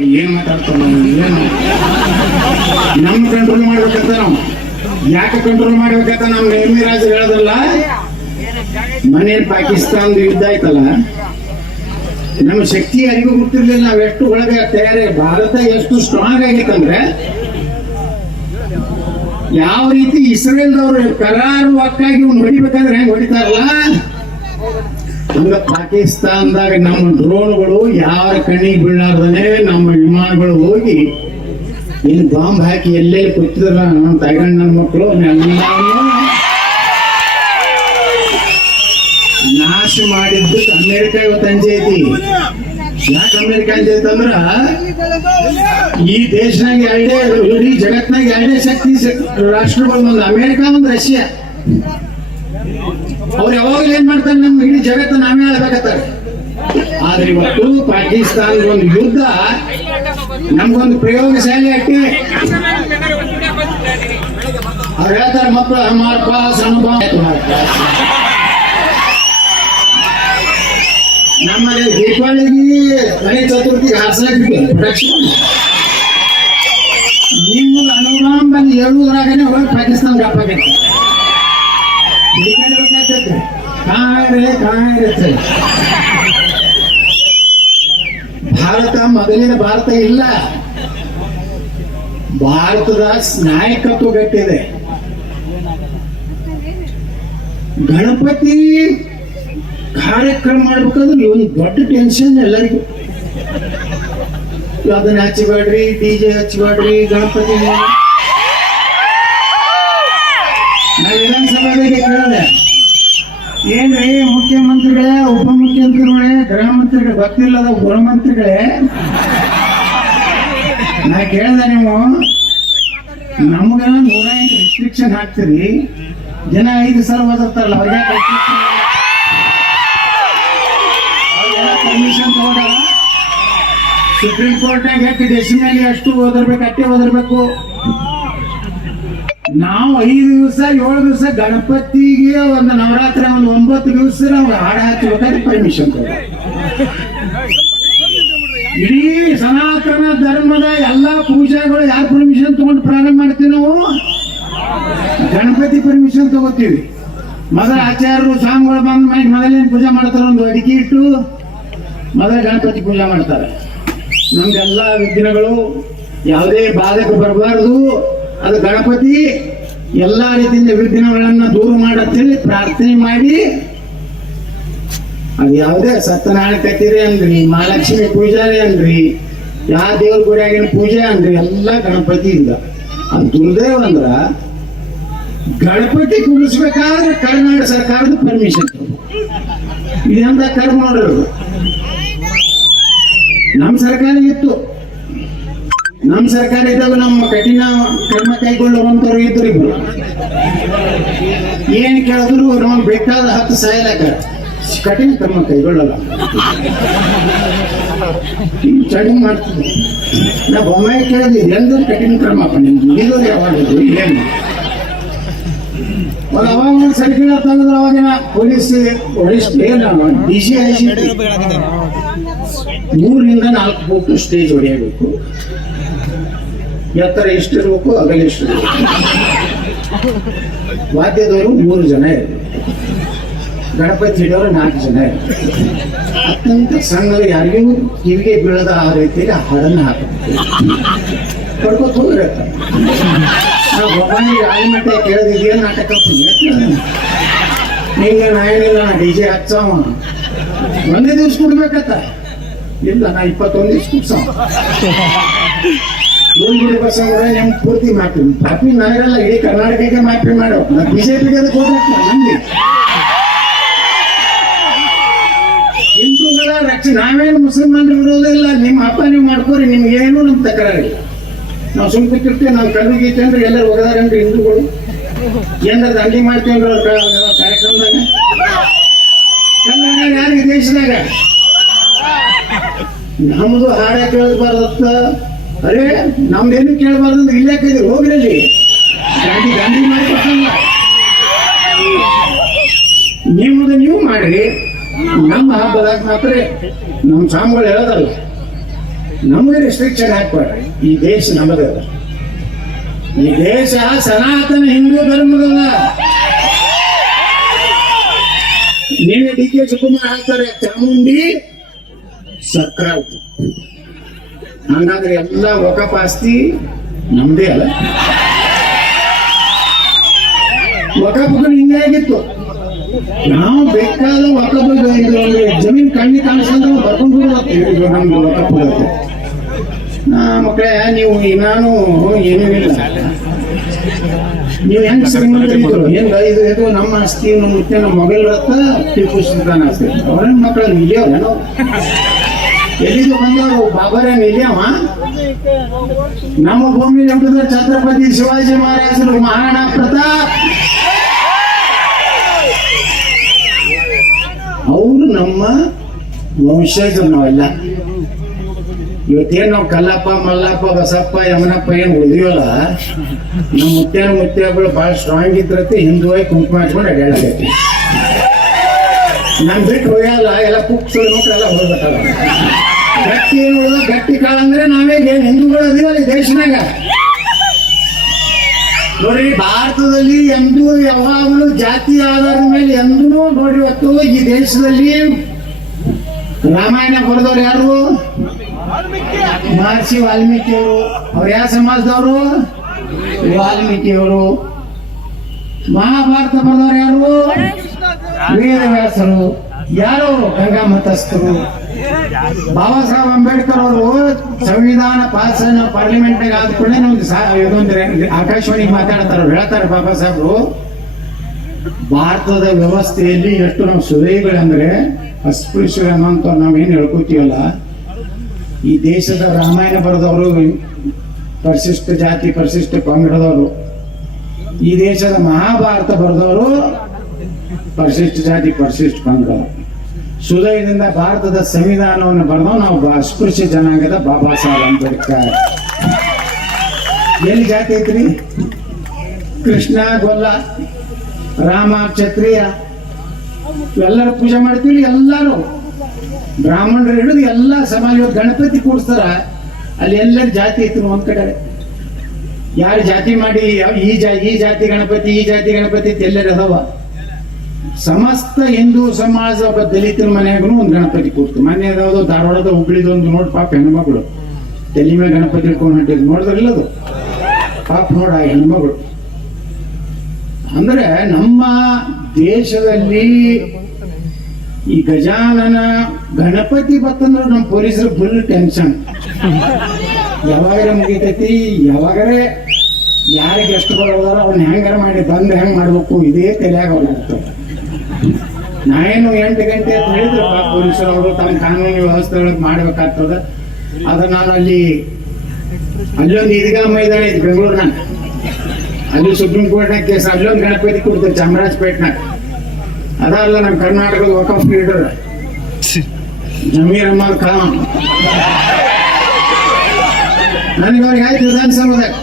ಏನ್ ಮಾತಾಡ್ತಾವ ಏನು ನಮ್ ಕಂಟ್ರೋಲ್ ಮಾಡ್ಬೇಕಂತ ನಾವು ಯಾಕೆ ಕಂಟ್ರೋಲ್ ಮಾಡ್ಬೇಕಂತ ನಮ್ ನೇಮಿರಾಜ್ ಹೇಳೋದಲ್ಲ. ಮನೇಲಿ ಪಾಕಿಸ್ತಾನದ ಯುದ್ಧ ಆಯ್ತಲ್ಲ, ನಮ್ಮ ಶಕ್ತಿ ಅರಿವು ಗೊತ್ತಿರ್ಲಿಲ್ಲ. ನಾವ್ ಎಷ್ಟು ಒಳಗೆ ತಯಾರಿ, ಭಾರತ ಎಷ್ಟು ಸ್ಟ್ರಾಂಗ್ ಆಗೈತಂದ್ರೆ ಯಾವ ರೀತಿ ಇಸ್ರೇಲ್ದವ್ರು ಕರಾರುವಕ್ಕಾಗಿ ಇವ್ನು ಹೊಡಿಬೇಕಾದ್ರೆ ಹೆಂಗ್ ಹೊಡಿತಾರಲ್ಲ, ಹಂಗ ಪಾಕಿಸ್ತಾನದಾಗ ನಮ್ಮ ಡ್ರೋನ್ಗಳು ಯಾರ ಕಣ್ಣಿಗೆ ಬೀಳಾರ್ದನೆ ನಮ್ಮ ವಿಮಾನಗಳು ಹೋಗಿ ಇನ್ನು ಬಾಂಬ್ ಹಾಕಿ ಎಲ್ಲೇ ಕೂತಿದ್ರಲ್ಲ ನಮ್ಮ ತಗಣ್ಣನ ಮಕ್ಕಳು ಎಲ್ಲಾನು ನಾಶ ಮಾಡಿದ್ದು ಅಮೇರಿಕ ಇವತ್ತು ಅಂಜೆ ಐತಿ. ಯಾಕೆ ಅಮೇರಿಕ ಅಂಜೆ ಐತಂದ್ರ ಈ ದೇಶನಾಗ ಎರಡೇ, ಇಡೀ ಜಗತ್ನಾಗ ಎರಡೇ ಶಕ್ತಿ ರಾಷ್ಟ್ರಗಳು, ಒಂದು ಅಮೇರಿಕ ಒಂದು ರಷ್ಯಾ. ಅವ್ರು ಯಾವಾಗಲೂ ಏನ್ ಮಾಡ್ತಾರೆ, ನಮ್ಮ ಇಡೀ ಜಗತ್ತು ನಾವೇ ಆಳ್ಬೇಕತ್ತಾರೆ. ಆದ್ರೆ ಇವತ್ತು ಪಾಕಿಸ್ತಾನದ ಒಂದು ಯುದ್ಧ ನಮ್ಗೊಂದು ಪ್ರಯೋಗಶಾಲೆ ಅಟ್ಟಿ. ಅವ್ರು ಹೇಳ್ತಾರೆ ಮಕ್ಕಳು ಹಮಾರ್ ಪಾಸ್ ಅನುಭವ. ನಮ್ಮಲ್ಲಿ ದೀಪಾವಳಿಗೆ ಗಣೇಶ ಚತುರ್ಥಿಗೆ ಹಾರಿಸ್ಲಿಕ್ಕೆ ನಿಮ್ಮ ಅನುಭವ ಬಂದು ಹೇಳುವುದ್ರಾಗನೆ ಹೋಗಿ ಪಾಕಿಸ್ತಾನ ಗಪ್ಪಾಗೈತೆ. ಭಾರತ ಮೊದಲಿನ ಭಾರತ ಇಲ್ಲ. ಭಾರತದ ನಾಯಕತ್ವ ಗಟ್ಟಿದೆ. ಗಣಪತಿ ಕಾರ್ಯಕ್ರಮ ಮಾಡ್ಬೇಕಂದ್ರೆ ಒಂದು ದೊಡ್ಡ ಟೆನ್ಷನ್ ಎಲ್ಲರಿಗೂ. ಅದನ್ನ ಹಚ್ಚಿಬೇಡ್ರಿ, ಡಿಜೆ ಹಚ್ಚಿಬೇಡ್ರಿ, ಗಣಪತಿ. ನಾ ವಿಧಾನಸಭೆಗೆ ಕೇಳಿದೆ, ಏನ್ರಿ ಮುಖ್ಯಮಂತ್ರಿಗಳೇ, ಉಪಮುಖ್ಯಮಂತ್ರಿಗಳೇ, ಗೃಹ ಮಂತ್ರಿಗಳೇ, ಗೊತ್ತಿಲ್ಲದ ಗೃಹ ಮಂತ್ರಿಗಳೇ, ನಾ ಕೇಳ್ದೆ, ನೀವು ನಮ್ಗ 108 ರಿಸ್ಟ್ರಿಕ್ಷನ್ ಹಾಕ್ತೀರಿ, ಜನ 5 ಸಲ ಓದಿರ್ತಾರಲ್ಲ, ಅವ್ರಿಗೆ ಪರ್ಮಿಷನ್ ತಗೊಂಡ ಸುಪ್ರೀಂ ಕೋರ್ಟ್ನಾಗ ಎಷ್ಟು ಡೆಸಿಮಲ್ ಎಷ್ಟು ಓದಿರ್ಬೇಕು ಅಷ್ಟೇ ಓದಿರ್ಬೇಕು. ನಾವು 5 ದಿವಸ 7 ದಿವಸ ಗಣಪತಿಗೆ ಒಂದು ನವರಾತ್ರಿ ಒಂದು 9 ದಿವಸ ನಾವು ಹಾಡು ಹಾಕಬೇಕಾದ್ರೆ ಪರ್ಮಿಷನ್ ತಗೊಂಡು. ಇಡೀ ಸನಾತನ ಧರ್ಮದ ಎಲ್ಲಾ ಪೂಜೆಗಳು ಯಾರು ಪರ್ಮಿಷನ್ ತಗೊಂಡು ಪ್ರಾರಂಭ ಮಾಡ್ತೀವಿ ನಾವು? ಗಣಪತಿ ಪರ್ಮಿಷನ್ ತಗೋತೀವಿ. ಮೊದಲ ಆಚಾರ್ಯರು ಸ್ವಾಮಿಗಳು ಬಂದ ಮನೆಗೆ ಮೊದಲೇನು ಪೂಜೆ ಮಾಡ್ತಾರೆ, ಒಂದು ಅಡಿಕೆ ಇಟ್ಟು ಮೊದಲ ಗಣಪತಿ ಪೂಜೆ ಮಾಡ್ತಾರೆ. ನಮ್ಗೆಲ್ಲ ವಿಘ್ನಗಳು ಯಾವುದೇ ಬಾಧಕ ಬರಬಾರದು, ಅದು ಗಣಪತಿ ಎಲ್ಲಾ ರೀತಿಯಿಂದ ವಿಘ್ನಗಳನ್ನ ದೂರ ಮಾಡತ್ತೇಳಿ ಪ್ರಾರ್ಥನೆ ಮಾಡಿ, ಅದು ಯಾವುದೇ ಸತ್ಯನಾರಾಯಣ ಕತೀರಿ ಅನ್ರಿ, ಮಹಾಲಕ್ಷ್ಮಿ ಪೂಜಾರಿ ಅನ್ರಿ, ಯಾವ ದೇವ್ರ ಗುಡಿಯಾಗಿನ ಪೂಜೆ ಅನ್ರಿ, ಎಲ್ಲ ಗಣಪತಿಯಿಂದ. ಅದು ದುರ್ದೇವ್ ಅಂದ್ರ ಗಣಪತಿ ಕುಡಿಸ್ಬೇಕಾದ್ರೆ ಕರ್ನಾಟಕ ಸರ್ಕಾರದ ಪರ್ಮಿಷನ್. ಇದೆಂತ ಕರ್ಮ ನೋಡ್ರಿ. ನಮ್ಮ ಸರ್ಕಾರ ಇತ್ತು, ನಮ್ಮ ಸರ್ಕಾರ ಇದ್ದಾಗ ನಮ್ಮ ಕಠಿಣ ಕ್ರಮ ಕೈಗೊಳ್ಳುವಂತವ್ರು ಇದ್ರು. ಏನ್ ಕೇಳಿದ್ರು ನಮ್ಗೆ ಬೇಕಾದ 10 ಸಾಯಲಕ್ಕ ಕಠಿಣ ಕ್ರಮ ಕೈಗೊಳ್ಳಲ್ಲ, ಚಡಿಂಗ್ ಮಾಡ್ತಿದ್ವಿ. ನಾ ಬೊಮ್ಮಾಯಿ ಕೇಳಿದ್ವಿ, ಎಂದ ಕಠಿಣ ಕ್ರಮ ನಿಮ್ದು ಇದು ಯಾವಾಗಿದ್ದು ಏನು? ಅವಾಗ ಒಂದು ಸರ್ಕಿಳ ತಂದ್ರೆ ಅವಾಗಿನ ಪೊಲೀಸ್ ಏನು ಡಿಸಿ ಐಸಿ 3 ರಿಂದ 4 ಫೂಟ್ ಸ್ಟೇಜ್ ಹೊಡೆಯಬೇಕು. ಎತ್ತರ ಇಷ್ಟಿರ್ಬೇಕು, ಅಗಲ ಇಷ್ಟಿರ್ಬೇಕು. ವಾದ್ಯದವರು 3 ಜನ ಇರಬೇಕು, ಗಣಪತಿ ಹಿಡಿಯೋರು 4 ಜನ ಇರಬೇಕು. ಅತ್ಯಂತ ಸಣ್ಣ ಯಾರಿಗೂ ಕಿವಿಗೆ ಬೀಳದ ಆ ರೀತಿಯಲ್ಲಿ ಹಾಡನ್ನು ಹಾಕಬೇಕು. ಕಡ್ಕೊತ ಹೋಗಿರ್ತಾರೆ. ನಾವು ಬೊಮ್ಮಾಯಿಗೆ ಆಲಿಮಟ್ಟೆ ಕೇಳಿದ್ವಿ, ನಾಟಕ ನಿಂಗೆ ನಾಯನಿಲ್ಲ, ನಾ ಡಿಜೆ ಹಚ್ಚವ 1 ದಿವಸ ಕೊಡ್ಬೇಕತ್ತ. ಇಲ್ಲ, ನಾ 21 ದಿವಸ ಕುಡ್ಸವ. ಗುಡಿ ಬಸ್ ನಿಮ್ ಪೂರ್ತಿ ಮಾಪಿ ಪಾಪಿ ನನಗಲ್ಲ, ಇಡೀ ಕರ್ನಾಟಕಕ್ಕೆ ಮಾಪಿ ಮಾಡೋ. ನಾ ಬಿಜೆಪಿಗೆ ಅದಕ್ಕೆ ಹೋಗ್ಬೇಕು. ನಮ್ಗೆ ಹಿಂದೂಗಳ ರಕ್ಷಣೆ, ನಾವೇನು ಮುಸಲ್ಮಾನರು ಇರೋದಿಲ್ಲ. ನಿಮ್ಮ ಹಬ್ಬ ನೀವು ಮಾಡ್ಕೋರಿ, ನಿಮ್ಗೇನು ನಮ್ ತಕರಾರಿಲ್ಲ. ನಾವು ಸುಮ್ ಕೂತಿರ್ತೀವಿ. ನಾವು ಕಲ್ವಿಗೀತೆ ಅಂದ್ರೆ ಎಲ್ಲರೂ ಹೋಗದಾರನ್ರಿ ಹಿಂದೂಗಳು. ಏನಾರ ದಂಡಿ ಮಾಡ್ತೀವಿ ಕಾರ್ಯಕ್ರಮದಾಗ. ಕನ್ನಡ ಯಾರಿಗೆ ದೇಶದಾಗ ನಮ್ದು ಹಾಡ ಕೇಳಬಾರ್ದತ್ತ. ಅರೇ ನಮ್ದೇನು ಕೇಳಬಾರ್ದಂದ್ರೆ ಇಲ್ಲೇ ಕೈದ್ರಿ, ಹೋಗ್ರಲ್ಲಿ ಗಾಂಧಿ ಗಾಂಧಿ ಮಾಡ್ಕೊಟ್ಟಲ್ಲ. ನಿಮ್ಮದು ನೀವು ಮಾಡ್ರಿ. ನಮ್ಮ ಹಬ್ಬದಾಗ ಮಾತ್ರ ನಮ್ಮ ಸ್ವಾಮಿಗಳು ಹೇಳೋದಲ್ಲ, ನಮಗೆ ರೆಸ್ಟ್ರಿಕ್ಷನ್ ಹಾಕ್ಬೇಡ್ರಿ. ಈ ದೇಶ ನಮ್ಮದದ. ಈ ದೇಶ ಸನಾತನ ಹಿಂದೂ ಧರ್ಮದಲ್ಲ. ನೀವೇ ಡಿ ಕೆ ಶಿವಕುಮಾರ್ ಹಾಕ್ತಾರೆ ಚಾಮುಂಡಿ ಸಕ್ರಾಯ್ತು. ಹಂಗಾದ್ರೆ ಎಲ್ಲ ವಕಫ್ ಆಸ್ತಿ ನಮ್ದೇ ಅಲ್ಲ. ವಕಫ್ಗಳು ಹಿಂಗೆ ಆಗಿತ್ತು. ನಾವು ಬೇಕಾದ ವಕಫ್ ಜಮೀನ್ ಕಣ್ಣಿ ಕಾಣಿಸ್ಕೊಂಡ್ರೆ ಬರ್ಕೊಂಡು ಬಿಡೋದು ನಮ್ದು ವಕಫ್ ಬರುತ್ತೆ. ಮಕ್ಕಳೇ, ನೀವು ನಾನು ಏನೂ ಇಲ್ಲ. ನೀವು ಹೆಂಗ್ ಶ್ರೀಮಂತರಿದ್ರು ಹೆಂಗ ಇದು ನಮ್ಮ ಆಸ್ತಿ, ನಮ್ಮ ಮುತ್ತೆ, ನಮ್ಮ ಮೊಬೈಲ್ ರತ್ತ ಟಿಪ್ಪು ಸುಲ್ತಾನ್ ಆಸ್ತಿ. ಅವ್ರೇನ್ ಮಕ್ಕಳು ನಿಲ್ಯವ ನಾವು ಎಲ್ಲಿದು ಬಂದವರು ಬಾಬರೇ ನಿಲ್ಯವ. ನಮ್ಮ ಭೂಮಿ ನಮ್ದು ಛತ್ರಪತಿ ಶಿವಾಜಿ ಮಹಾರಾಜರು, ಮಹಾರಾಣಾ ಪ್ರತಾಪ್, ಅವರು ನಮ್ಮ ವಂಶಜರು. ನಾವೆಲ್ಲ ಇವತ್ತೇನ್ ನಾವು ಕಲ್ಲಪ್ಪ, ಮಲ್ಲಪ್ಪ, ಬಸಪ್ಪ, ಯಮನಪ್ಪ ಏನ್ ಉಳಿದಿವಲ್ಲ, ನಮ್ಮ ಮುತ್ತೆಗಳು ಬಹಳ ಸ್ಟ್ರಾಂಗ್ ಇದ್ರತ್ತೆ. ಹಿಂದುವಾಗಿ ಕುಂಕುಮ ಹಚ್ಕೊಂಡು ಅಡ್ಯಾಡಕೈತಿ. ನಮ್ ಬಿಟ್ಟು ಹೋಗಲ್ಲ. ಎಲ್ಲ ಕುಕ್ಸಳು ಮಕ್ಕಳೆಲ್ಲ ಹೋಗ್ಬೇಕಲ್ಲ. ಗಟ್ಟಿ ಗಟ್ಟಿ ಕಾಳ ಅಂದ್ರೆ ನಾವೇ ಹಿಂದೂಗಳು ಅದೀವಲ್ಲ ಈ ದೇಶನಾಗ. ನೋಡ್ರಿ, ಭಾರತದಲ್ಲಿ ಎಂದೂ ಯಾವಾಗಲೂ ಜಾತಿ ಆಧಾರದ ಮೇಲೆ ಎಂದೂ ನೋಡ್ರಿ. ಇವತ್ತು ಈ ದೇಶದಲ್ಲಿ ರಾಮಾಯಣ ಬರೆದವ್ರು ಯಾರು? ಮಹರ್ಷಿ ವಾಲ್ಮೀಕಿಯವರು. ಅವ್ರು ಯಾವ ಸಮಾಜದವರು? ವಾಲ್ಮೀಕಿಯವರು. ಮಹಾಭಾರತ ಬರೆದವ್ರು ಯಾರು? ವೇದವ್ಯಾಸರು. ಯಾರು? ಗಂಗಾ ಮತಸ್ಥರು. ಬಾಬಾ ಸಾಹೇಬ್ ಅಂಬೇಡ್ಕರ್ ಅವರು ಸಂವಿಧಾನ ಪಾಸನ ಪಾರ್ಲಿಮೆಂಟ್ ನಾಗ ಆದ ಕೂಡ ಇದೊಂದು ಆಕಾಶವಾಣಿಗೆ ಮಾತಾಡ್ತಾರ, ಹೇಳ್ತಾರೆ ಬಾಬಾ ಸಾಹೇಬ್ರು, ಭಾರತದ ವ್ಯವಸ್ಥೆಯಲ್ಲಿ ಎಷ್ಟು ನಾವು ಸುದೈಗಳಂದ್ರೆ ಅಸ್ಪೃಶ್ಯರು ಅನ್ನೋಂಥ ನಾವೇನು ಹೇಳ್ಕೊತೀವಲ್ಲ, ಈ ದೇಶದ ರಾಮಾಯಣ ಬರೆದವರು ಪರಿಶಿಷ್ಟ ಜಾತಿ ಪರಿಶಿಷ್ಟ ಪಂಗಡದವರು, ಈ ದೇಶದ ಮಹಾಭಾರತ ಬರೆದವರು ಪರಿಶಿಷ್ಟ ಜಾತಿ ಪರಿಶಿಷ್ಟ ಪಂಗಡದವರು. ಸುದಯದಿಂದ ಭಾರತದ ಸಂವಿಧಾನವನ್ನು ಬರೆದವು ನಾವು ಅಸ್ಪೃಶ್ಯ ಜನಾಂಗದ ಬಾಬಾ ಸಾಹೇಬ್ ಅಂಬೇಡ್ಕರ್. ಎಲ್ಲಿ ಜಾತಿ ಐತ್ರಿ? ಕೃಷ್ಣ ಗೊಲ್ಲ, ರಾಮ ಕ್ಷತ್ರಿಯ, ಎಲ್ಲರೂ ಪೂಜೆ ಮಾಡ್ತೀವಿ. ಎಲ್ಲರೂ ಬ್ರಾಹ್ಮಣರು ಹಿಡಿದು ಎಲ್ಲ ಸಮಾಜ. ಗಣಪತಿ ಕೂಡಿಸ್ತಾರ, ಅಲ್ಲಿ ಎಲ್ಲರ ಜಾತಿ ಐತಿ ಒಂದ್ ಕಡೆ. ಯಾರು ಜಾತಿ ಮಾಡಿ ಈ ಜಾತಿ ಗಣಪತಿ ಈ ಜಾತಿ ಗಣಪತಿ ಎಲ್ಲರೂ ಅದಾವ. ಸಮಸ್ತ ಹಿಂದೂ ಸಮಾಜ ಒಬ್ಬ ದಲಿತರ ಮನೆಯಾಗೂ ಒಂದು ಗಣಪತಿ ಕೂರ್ತು. ಮನೆ ಅದಾವುದು ಧಾರವಾಡದ ಹುಬ್ಳಿದ ಒಂದು ನೋಡಿ ಪಾಪ ಹೆಣ್ಮಗಳು ತಲೆ ಮೇಲೆ ಗಣಪತಿ ಇಟ್ಕೊಂಡು ಹೊಂಟಿದ್ರು. ನೋಡಿದ್ರಿಲ್ಲ ಅದು ಪಾಪ ನೋಡ ಹೆಣ್ಮಗಳು. ಅಂದ್ರೆ ನಮ್ಮ ದೇಶದಲ್ಲಿ ಈ ಗಜಾನನ ಗಣಪತಿ ಬತ್ತಂದ್ರೆ ನಮ್ಮ ಪೊಲೀಸರು ಫುಲ್ ಟೆನ್ಷನ್. ಯಾವಾಗರೆ ಮುಗಿತೈತಿ, ಯಾವಾಗರೆ ಯಾರಿಗೆ ಎಷ್ಟು ಬರೋದಾರ ಅವ್ನ ಹೆಂಗಾರ ಮಾಡಿ ಬಂದ್ ಹೆಂಗ್ ಮಾಡ್ಬೇಕು, ಇದೇ ತಲೆಯಾಗ ಅವ್ರು. ನಾವೇನು 8 ಗಂಟೆ ಅಂತ ಹೇಳಿದ್ರು ಪೊಲೀಸರು ಅವರು ತಮ್ಮ ಕಾನೂನು ವ್ಯವಸ್ಥೆಗಳಿಗೆ ಮಾಡ್ಬೇಕಾಗ್ತದ. ಅದು ನಾನು ಅಲ್ಲೊಂದು ಈದ್ಗಾ ಮೈದಾನ ಐತಿ ಬೆಂಗಳೂರಿನಾಗ, ಅಲ್ಲಿ ಸುಪ್ರೀಂ ಕೋರ್ಟ್ನಾಗ ಕೇಸ್, ಅಲ್ಲೊಂದು ಗಣಪತಿ ಕೊಡ್ತಾರೆ ಚಾಮರಾಜಪೇಟ್ನಾಗ. ಅದಲ್ಲ ನಮ್ಮ ಕರ್ನಾಟಕದ ವಕಫ್ ಲೀಡರ್ ಜಮೀರ್ ಅಹಮದ್ ಖಾನ್. ನನಗೆ ಅವ್ರಿಗೆ ಆಯ್ತು ವಿಧಾನಸೌಧದಾಗ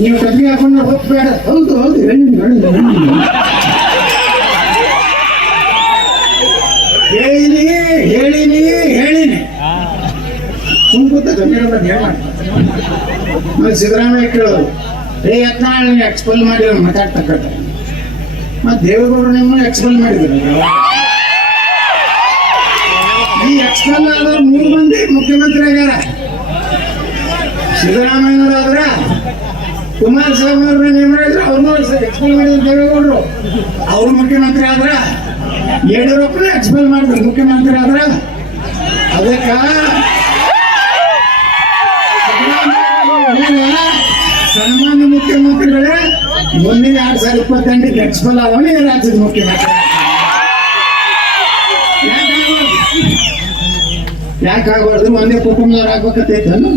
ನೀವು ಟಪ್ಪಿ ಹಾಕೊಂಡು ಹೋಗ್ಬೇಡ. ಹೌದು ಹೌದು ಹೇಳಿನಿ ಸುಮ್ಕೂತ ಜಮೀರ್ ಅಹಮದ್ ಹೇಳ. ಸಿದ್ದರಾಮಯ್ಯ ಕೇಳೋದು, ಯತ್ನಾಳ್ ಎಕ್ಸ್ಪೆಲ್ ಮಾಡಿ ಮಾತಾಡ್ತಕ್ಕಂಥ. ಮತ್ತೆ ದೇವೇಗೌಡರು ನಿಮ್ಮನ್ನು ಎಕ್ಸ್ಪೆಲ್ ಮಾಡಿದ್ರು. ಈ ಎಕ್ಸ್ಪೆಲ್ ಆದವ್ರು 3 ಮಂದಿ ಮುಖ್ಯಮಂತ್ರಿ ಆಗ್ಯಾರ. ಸಿದ್ದರಾಮಯ್ಯನವರಾದ್ರ, ಕುಮಾರಸ್ವಾಮಿ ಅವ್ರನ್ನ ನೇಮ ಮಾಡಿದ್ರು, ಅವ್ರನ್ನೂ ಎಕ್ಸ್ಪೆಲ್ ಮಾಡಿದ್ರು ದೇವೇಗೌಡರು. ಅವ್ರು ಮುಖ್ಯಮಂತ್ರಿ ಆದ್ರ. ಯಡಿಯೂರಪ್ಪನ ಎಕ್ಸ್ಪೆಲ್ ಮಾಡಿದ್ರು ಮುಖ್ಯಮಂತ್ರಿ ಆದ್ರ. ಅದಕ್ಕ ಸನ್ಮಾನ್ಯ ಮುಖ್ಯಮಂತ್ರಿಗಳೇ ಮುಂದಿನ 2028 ಎಕ್ಸ್ಪೆಲ್ ಆದವನೇ ರಾಜ್ಯದ ಮುಖ್ಯಮಂತ್ರಿ. ಯಾಕಾಗಬಾರ್ದು? ಒಂದೇ ಕುಟುಂಬದವ್ರು ಆಗ್ಬೇಕತ್ತೈತ. ನಮ್ಮ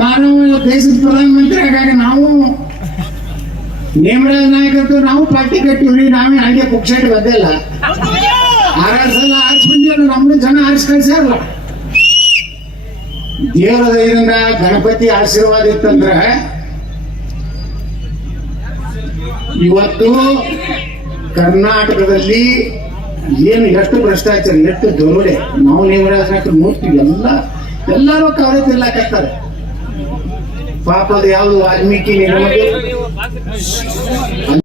ಮಾನವ ದೇಶದ ಪ್ರಧಾನಮಂತ್ರಿ ಆಗಾಗ ನಾವು ನೇಮರಾಜ ನಾಯಕತ್ವ ನಾವು ಪಾರ್ಟಿ ಕಟ್ಟಿವ್ರಿ. ನಾವೇ ಹಂಗೆ ಪುಕ್ಷಾಟಿ ಬದ್ದಲ್ಲ. 6 ಸಲ ಆರಿಸಿ ಬಂದಿಲ್ಲ, ನಮ್ಮನ್ನು ಜನ ಆರಿಸಿ ಕಳ್ಸ್ಯಾರಲ್ಲ. ದೇವರ ದಯದಿಂದ ಗಣಪತಿ ಆಶೀರ್ವಾದ ಇತ್ತಂದ್ರೆ ಇವತ್ತು ಕರ್ನಾಟಕದಲ್ಲಿ ಏನು ಎಷ್ಟು ಭ್ರಷ್ಟಾಚಾರ, ಎಷ್ಟು ದರೋಡೆ, ನಾವು ನೀವರಾಜ್ ಮೂರ್ತಿ ಎಲ್ಲರೂ ಅವರೇ ತಿರ್ಲಾಕತ್ತಾರೆ. ಪಾಪ ಅದು ಯಾವ್ದು ವಾಲ್ಮೀಕಿ ನಿಗಮ